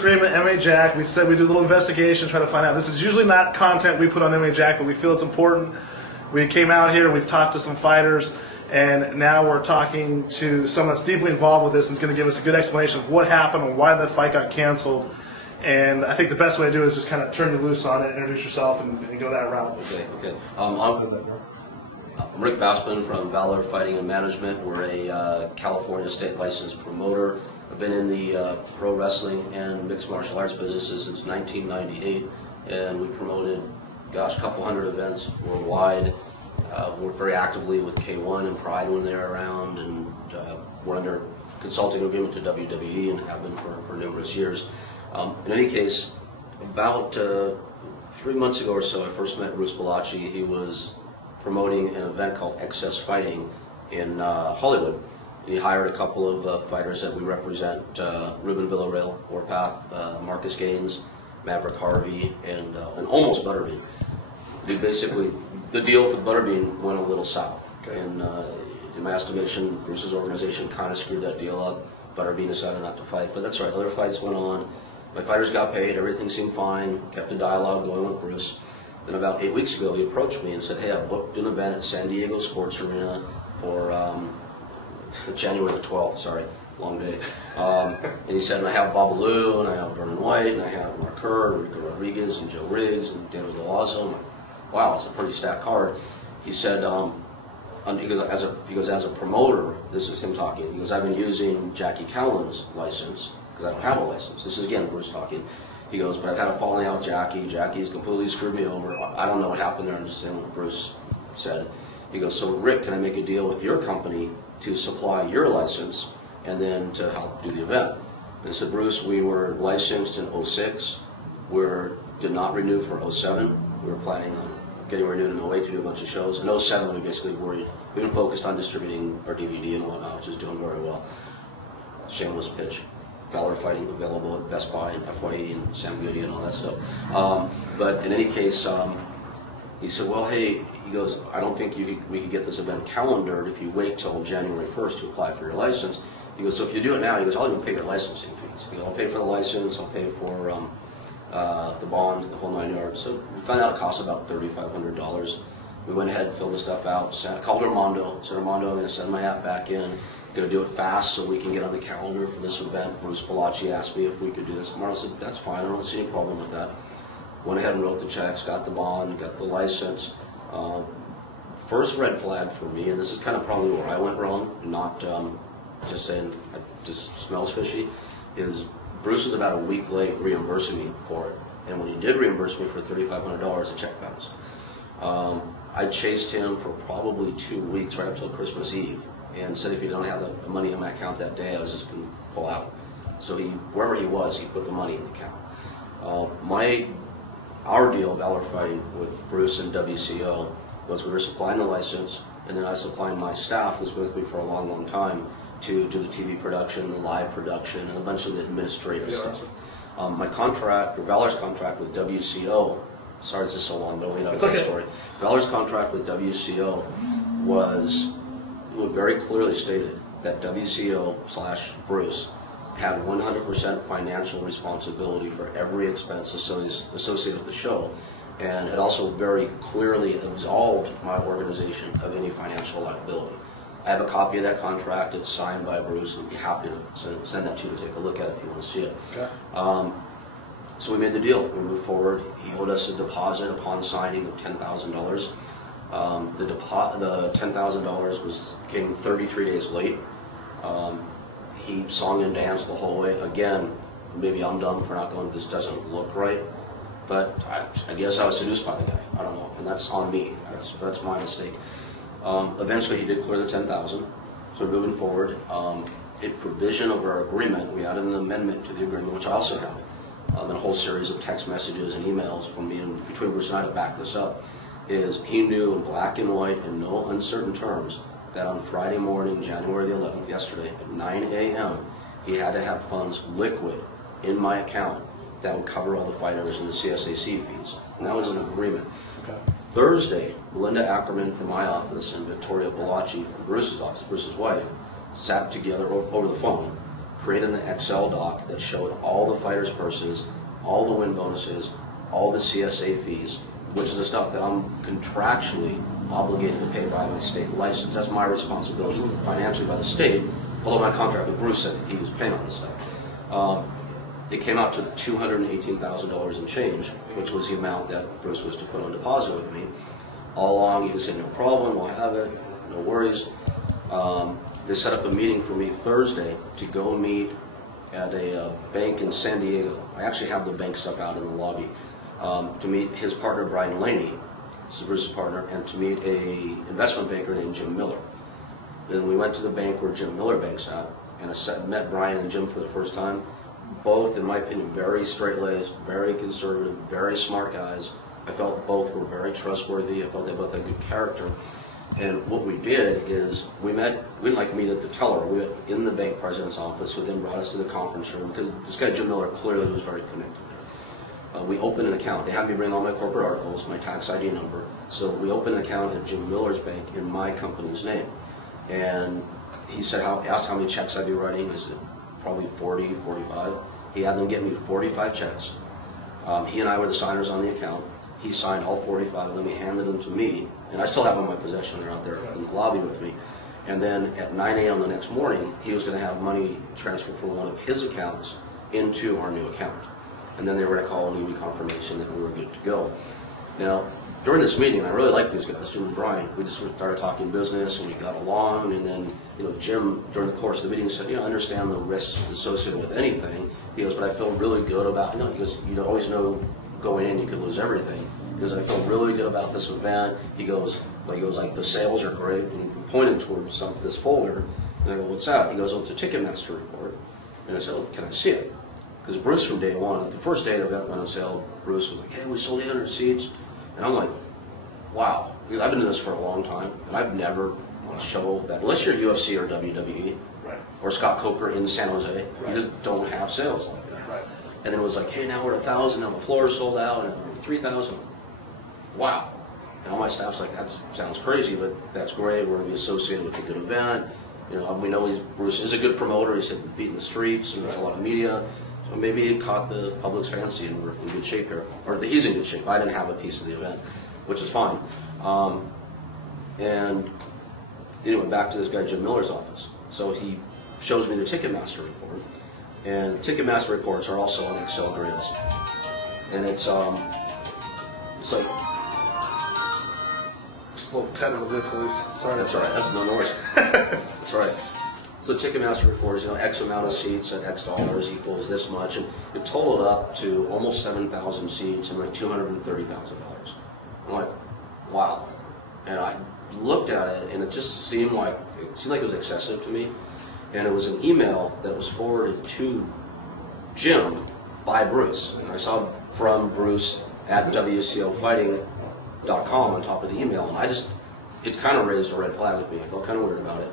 Greenman, MMAJACKED. We said we do a little investigation, try to find out. This is usually not content we put on MMAJACKED, but we feel it's important. We came out here, we've talked to some fighters, and now we're talking to someone that's deeply involved with this and is going to give us a good explanation of what happened and why that fight got canceled. And I think the best way to do it is just kind of turn you loose on it, introduce yourself, and go that route. Okay. I'm Rick Bassman from Valor Fighting and Management. We're a California state licensed promoter. I've been in the pro wrestling and mixed martial arts businesses since 1998, and we promoted, gosh, a couple hundred events worldwide. Worked very actively with K1 and Pride when they were around, and we're under consulting agreement to WWE and have been for numerous years. In any case, about 3 months ago or so, I first met Bruce Bellacci. He was promoting an event called Excess Fighting in Hollywood. And he hired a couple of fighters that we represent, Ruben Villarreal, Warpath, Marcus Gaines, Maverick Harvey, and almost Butterbean. Basically, the deal for Butterbean went a little south. Okay. And in my estimation, Bruce's organization kind of screwed that deal up. Butterbean decided not to fight, but that's right, other fights went on. My fighters got paid, everything seemed fine, kept the dialogue going with Bruce. Then about 8 weeks ago, he approached me and said, hey, I booked an event at San Diego Sports Arena for January the 12th, sorry, long day. And he said, and I have Babalu, and I have Vernon White, and I have Mark Kerr, and Rico Rodriguez, and Joe Riggs, and David Galazo. I'm like, wow, it's a pretty stacked card. He said, he goes, as a promoter, this is him talking, he goes, I've been using Jackie Cowan's license, because I don't have a license. This is, again, Bruce talking. He goes, but I've had a falling out with Jackie. Jackie's completely screwed me over. I don't know what happened there. I'm just saying what Bruce said. He goes, so Rick, can I make a deal with your company to supply your license and then to help do the event? And I said, Bruce, we were licensed in 06. We did not renew for 07. We were planning on getting renewed in 08 to do a bunch of shows. In 07, we basically we've been focused on distributing our DVD and whatnot, which is doing very well. Shameless pitch. Valor Fighting available at Best Buy and FYE and Sam Goody and all that stuff. But in any case, he said, well, hey, he goes, I don't think we could get this event calendared if you wait till January 1st to apply for your license. He goes, so if you do it now, he goes, I'll even pay your licensing fees. He goes, I'll pay for the license, I'll pay for the bond, the whole 9 yards. So we found out it cost about $3,500. We went ahead and filled the stuff out, called Armando, said, Armando, I'm going to send my hat back in. Going to do it fast so we can get on the calendar for this event. Bruce Bellacci asked me if we could do this. Armando said, that's fine, I don't see any problem with that. Went ahead and wrote the checks, got the bond, got the license. First red flag for me, and this is kind of probably where I went wrong, not just saying it just smells fishy, is Bruce was about a week late reimbursing me for it. And when he did reimburse me for $3,500, the check bounced. I chased him for probably 2 weeks, right up till Christmas Eve, and said if he don't have the money in my account that day, I was just going to pull out. So wherever he was, he put the money in the account. Our deal, Valor Fighting, with Bruce and WCO, was we were supplying the license, and then I was supplying my staff, who was with me for a long, long time, to do the TV production, the live production, and a bunch of the administrative stuff. My contract, or Valor's contract with WCO, sorry this is so long, don't we know the story. Valor's contract with WCO was very clearly stated that WCO/Bruce had 100% financial responsibility for every expense associated with the show, and it also very clearly absolved my organization of any financial liability. I have a copy of that contract. It's signed by Bruce, and I'd be happy to send that to you to take a look at it if you want to see it. Okay. So we made the deal. We moved forward. He owed us a deposit upon signing of $10,000. The $10,000 came 33 days late. He sung and danced the whole way. Again, maybe I'm dumb for not going, this doesn't look right, but I guess I was seduced by the guy. I don't know, and that's on me. That's my mistake. Eventually, he did clear the $10,000, so we're moving forward. A provision of our agreement, we added an amendment to the agreement, which I also have, and a whole series of text messages and emails from me and between Bruce and I to back this up, is he knew in black and white in no uncertain terms that on Friday morning, January the 11th, yesterday, at 9 a.m., he had to have funds liquid in my account that would cover all the fighters and the CSAC fees. And that was an agreement. Okay. Thursday, Melinda Ackerman from my office and Victoria Bellacci from Bruce's office, Bruce's wife, sat together over the phone created an Excel doc that showed all the fighters' purses, all the win bonuses, all the CSA fees, which is the stuff that I'm contractually obligated to pay by my state license. That's my responsibility financially by the state, although my contract with Bruce said he was paying all this stuff. It came out to $218,000 and change, which was the amount that Bruce was to put on deposit with me. All along, he said, no problem, we'll have it, no worries. They set up a meeting for me Thursday to go meet at a bank in San Diego. I actually have the bank stuff out in the lobby. To meet his partner, Brian Laney, this is Bruce's partner, and to meet a investment banker named Jim Miller. Then we went to the bank where Jim Miller banks at, and I met Brian and Jim for the first time. Both, in my opinion, very straight-laced, very conservative, very smart guys. I felt both were very trustworthy. I felt they both had good character. And what we did is we didn't like meet at the teller. We met in the bank president's office, who then brought us to the conference room, because this guy Jim Miller clearly was very connected there. We opened an account. They had me bring all my corporate articles, my tax ID number. So we opened an account at Jim Miller's bank in my company's name. And he said, asked how many checks I'd be writing. I said, probably 40, 45. He had them get me 45 checks. He and I were the signers on the account. He signed all 45 of them. He handed them to me. And I still have them in my possession. They're out there in the lobby with me. And then at 9 a.m. the next morning, he was going to have money transferred from one of his accounts into our new account. And then they were going to call and give me confirmation that we were good to go. Now, during this meeting, I really liked these guys, Jim and Brian. We just started talking business and we got along. And then, Jim, during the course of the meeting, said, I understand the risks associated with anything. He goes, but I feel really good about, he goes, you always know going in you could lose everything. He goes, I feel really good about this event. He goes, like the sales are great. And he pointed towards this folder. And I go, what's that? He goes, oh, it's a Ticketmaster report. And I said, oh, can I see it? Because Bruce from day one, the first day the event went on sale, Bruce was like, hey, we sold 800 seats. And I'm like, wow. I've been doing this for a long time, and I've never want to show that, unless you're UFC or WWE, right, or Scott Coker in San Jose, right, you just don't have sales like that. Right. And then it was like, hey, now we're at 1,000, now the floor is sold out, and 3,000. Wow. And all my staff's like, that sounds crazy, but that's great. We're going to be associated with a good event. We know Bruce is a good promoter. He's hitting beat in the streets, and there's a lot of media. So maybe he caught the public's fancy, and we're in good shape here. Or he's in good shape. I didn't have a piece of the event, which is fine. And anyway, back to this guy Jim Miller's office. So he shows me the Ticketmaster report, and Ticketmaster reports are also on Excel grids. And it's like just a little technical difficulties. Sorry. That's all right. That's no noise. That's all right. So Ticketmaster report is, X amount of seats at X dollars equals this much, and it totaled up to almost 7,000 seats and like $230,000. I'm like, wow. And I looked at it, and it just seemed like it was excessive to me. And it was an email that was forwarded to Jim by Bruce, and I saw from Bruce at WCOfighting.com on top of the email, and it kind of raised a red flag with me. I felt kind of weird about it.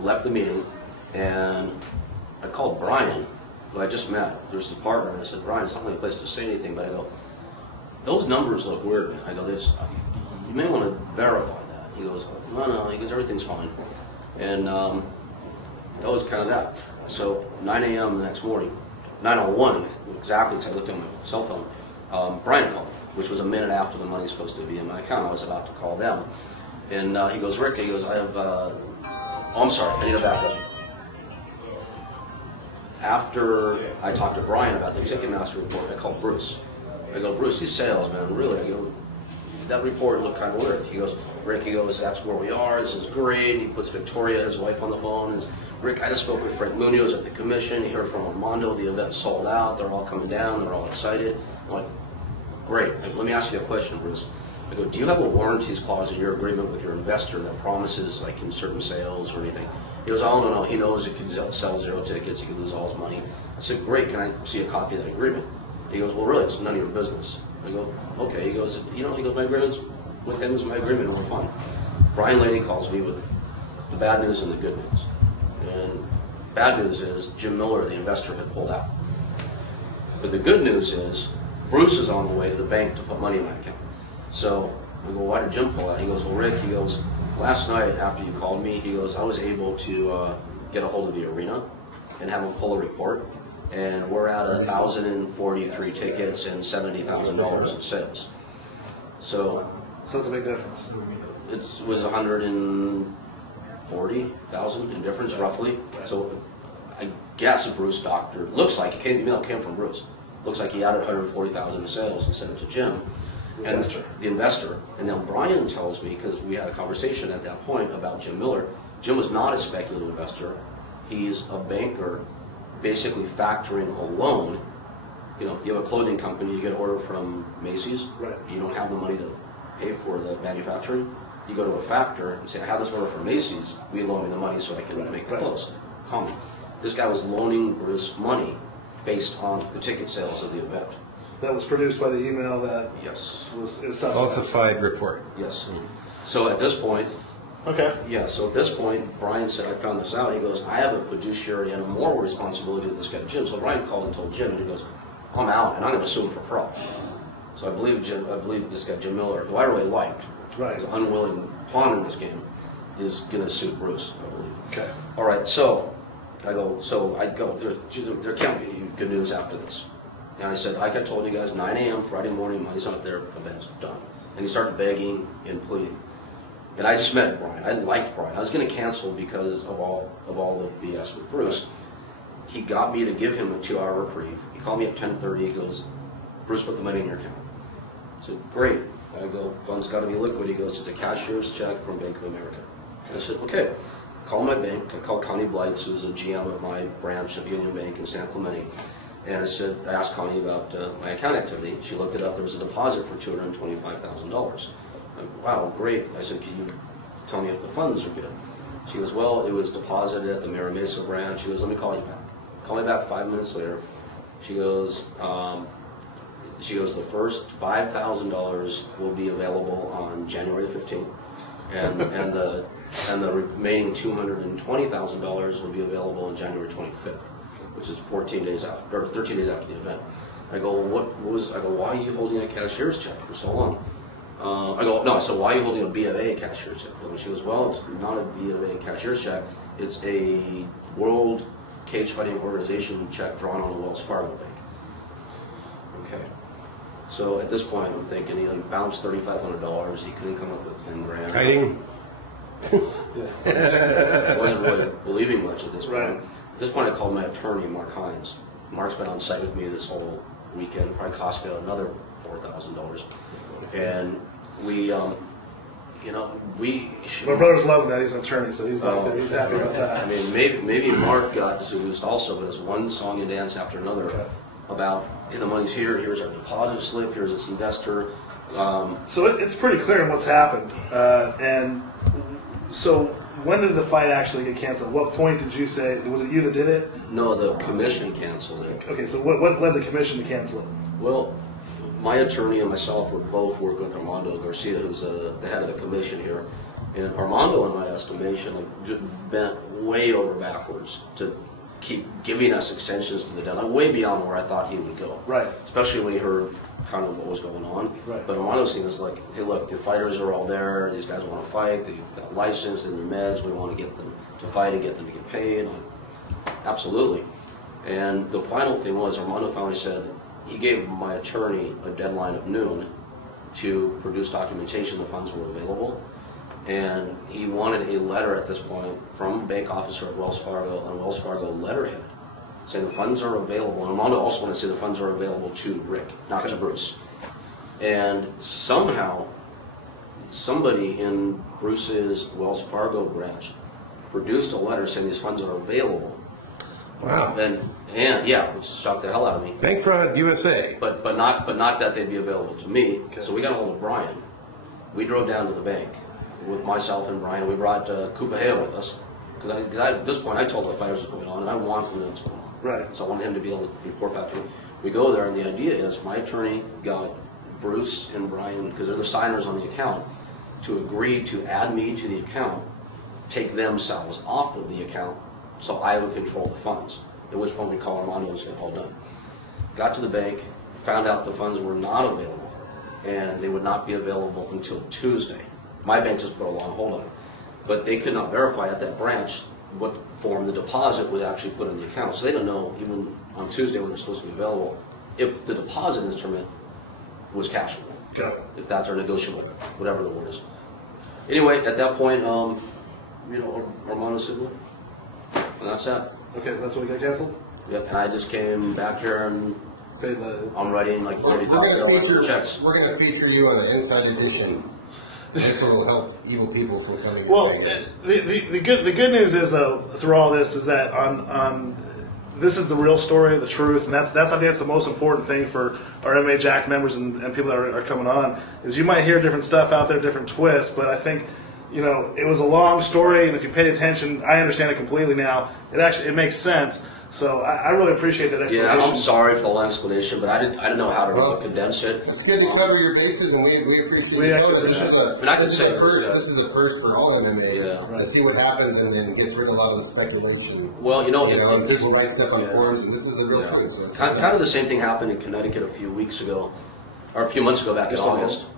Left the meeting, and I called Brian, who I just met. There's his partner, and I said, Brian, it's not really a place to say anything, but I go, those numbers look weird, man. I go, you may want to verify that. He goes, no, he goes, everything's fine. And that was kind of that. So 9 a.m. the next morning, 9:01 exactly, because I looked on my cell phone, Brian called me, which was a minute after the money's supposed to be in my account. I was about to call them. And he goes, Rick, he goes, I have, I'm sorry, I need to back up. After I talked to Brian about the Ticketmaster report, I called Bruce. I go, Bruce, these sales, man, really, I go, that report looked kind of weird. He goes, Rick, he goes, that's where we are, this is great. And he puts Victoria, his wife, on the phone, and Rick, I just spoke with Frank Munoz at the commission. He heard from Armando, the event sold out, they're all coming down, they're all excited. I'm like, great, let me ask you a question, Bruce. I go, do you have a warranties clause in your agreement with your investor that promises, like, in certain sales or anything? He goes, oh, no, he knows he could sell 0 tickets, he could lose all his money. I said, great, can I see a copy of that agreement? He goes, well, really, it's none of your business. I go, okay. He goes, my agreement's with him is my agreement, and we're fine. Brian Laney calls me with the bad news and the good news. And bad news is Jim Miller, the investor, had pulled out. But the good news is Bruce is on the way to the bank to put money in my account. So I go, why did Jim pull out? He goes, well, Rick, last night after you called me, he goes, I was able to get a hold of the arena, and have them pull a report. And we're at 1,043 tickets and $70,000 in sales. So it's a big difference. It was 140,000 in difference, roughly. So I guess Bruce Doctor looks like it came from Bruce. Looks like he added 140,000 in sales and sent it to Jim, and the investor. And now Brian tells me, because we had a conversation at that point about Jim Miller. Jim was not a speculative investor. He's a banker, basically factoring a loan. You know, you have a clothing company, you get an order from Macy's. Right. You don't have the money to pay for the manufacturing. You go to a factor and say, I have this order from Macy's. We loan me the money so I can make the clothes. Common. This guy was loaning Bruce money based on the ticket sales of the event. That was produced by the email that Yes. is falsified report. Yes. So at this point, okay. yeah, so at this point, Brian said, I found this out. He goes, I have a fiduciary and a moral responsibility to this guy, Jim. So Brian called and told Jim, and he goes, I'm out, and I'm going to sue him for fraud. So I believe this guy, Jim Miller, who I really liked, was an unwilling pawn in this game, is going to sue Bruce, I believe. Okay. All right, so I go, there can't be good news after this. And I said, like I told you guys, 9 a.m. Friday morning, money's not there, event's done. And he started begging and pleading. And I just met Brian. I liked Brian. I was going to cancel because of all the BS with Bruce. He got me to give him a 2-hour reprieve. He called me at 10:30. He goes, Bruce, put the money in your account. I said, great. I go, funds got to be liquid. He goes, it's a cashier's check from Bank of America. And I said, okay. Call my bank. I called Connie Blights, who's a GM of my branch of Union Bank in San Clemente. And I asked Connie about my account activity. She looked it up. There was a deposit for $225,000. Wow, great. I said, can you tell me if the funds are good? She goes, well, it was deposited at the Mira Mesa branch. She goes, let me call you back. Call me back 5 minutes later. She goes, the first $5,000 will be available on January the 15th, and the remaining $220,000 will be available on January 25th, which is 13 days after the event. I go, why are you holding a cashier's check for so long? I said, why are you holding a B of A cashier's check? And she goes, well, it's not a B of A cashier's check. It's a World Cage Fighting Organization check drawn on a Wells Fargo bank. Okay. So at this point, I'm thinking he bounced $3,500. He couldn't come up with 10 grand. Kiting. Wasn't really believing much at this point. Right. At this point, I called my attorney, Mark Hines. Mark's been on site with me this whole weekend. Probably cost me another $4,000. And we, my brother's loving that. He's an attorney, so he's back there. He's happy about that. I mean, maybe Mark got seduced also, but it's one song and dance after another about, hey, the money's here. Here's our deposit slip. Here's this investor. So it's pretty clear in what's happened. And so when did the fight actually get canceled? What point did you say, was it you that did it? No, the commission canceled it. Okay, so what led the commission to cancel it? Well, my attorney and myself were both working with Armando Garcia, who's the head of the commission here. And Armando, in my estimation, bent way over backwards to keep giving us extensions to the deadline, way beyond where I thought he would go. Right. Especially when he heard kind of what was going on. Right. But Armando's thing is like, hey, look, the fighters are all there. These guys want to fight. They've got licensed in their meds. We want to get them to fight and get them to get paid. Like, absolutely. And the final thing was, Armando finally said, he gave my attorney a deadline of noon to produce documentation the funds were available. And he wanted a letter at this point from a bank officer at Wells Fargo on Wells Fargo letterhead saying the funds are available. And Armando also wanted to say the funds are available to Rick, not to Bruce. And somehow, somebody in Bruce's Wells Fargo branch produced a letter saying these funds are available. Wow. And yeah, which shocked the hell out of me. Bank fraud USA. But not that they'd be available to me. Okay. So we got a hold of Brian. We drove down to the bank with myself and Brian. We brought Kupaheo with us because at this point I told the fighters what's going on and I wanted to know what's going on. Right. So I wanted him to be able to report back to me. We go there and the idea is my attorney got Bruce and Brian, because they're the signers on the account, to agree to add me to the account, take themselves off of the account so I would control the funds. At which point we call Armando and say, all done. Got to the bank, found out the funds were not available, and they would not be available until Tuesday. My bank just put a long hold on it. But they could not verify at that branch what form the deposit was actually put in the account. So they don't know, even on Tuesday when they're supposed to be available, if the deposit instrument was cashable, if that's our negotiable, whatever the word is. Anyway, at that point, Armando signal, and that's that. Okay, that's what we got canceled? Yep, and I just came back here and Paid the... I'm writing like $40,000 checks. We're going to feature you on an inside edition. This will help evil people from coming. Well, the good news is though through all this is that on this is the real story, the truth, and that's I think that's the most important thing for our MMA Jacked members and people that are coming on is you might hear different stuff out there, different twists, but I think it was a long story, and if you paid attention, I understand it completely now. It makes sense. So I really appreciate that explanation. Yeah, I'm sorry for the long explanation, but I didn't know how to really condense it. It's good to cover your bases, and we appreciate it. This is a first for all MMA. To see what happens and then get rid of a lot of the speculation. Well, and people write stuff on forums, and this is the real truth. So kind of the same thing happened in Connecticut a few weeks ago, or a few months ago, back in August.